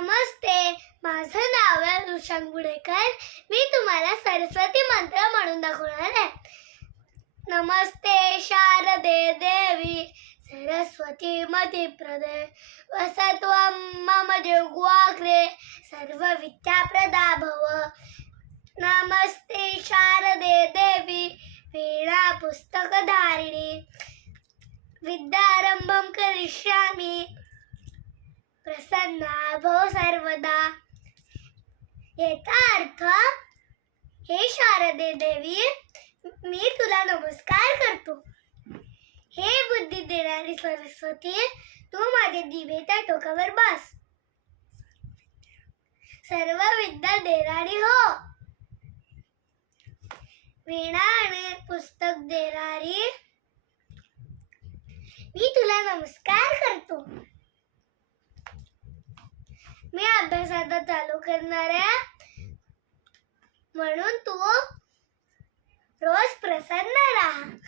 नमस्ते. माझं नाव आहे ऋषांग बुडेकर. मी तुम्हाला सरस्वती मंत्र म्हणून दाखवणार आहे. नमस्ते शारदे देवी. सरस्वती मती प्रदे. वसत्व मम जिह्वाग्रे सर्व विद्याप्रदा भव. नमस्ते शारदे देवी. वीणा पुस्तकधारिणी. विद्यारंभम करिष्यामी. प्रसन्ना भव सर्वदा। याचा अर्थ हे शारदे देवी, मी तुला नमस्कार करतो. हे बुद्धी देणारी सरस्वती, तू माझे दिवेच्या टोकावर बस. सर्व विद्या देणारी हो. वीणा आणि पुस्तक देणारी. मी तुला नमस्कार करतो. मी अभ्यास आता चालू करणार आहे. म्हणून तू रोज प्रसन्न राहा.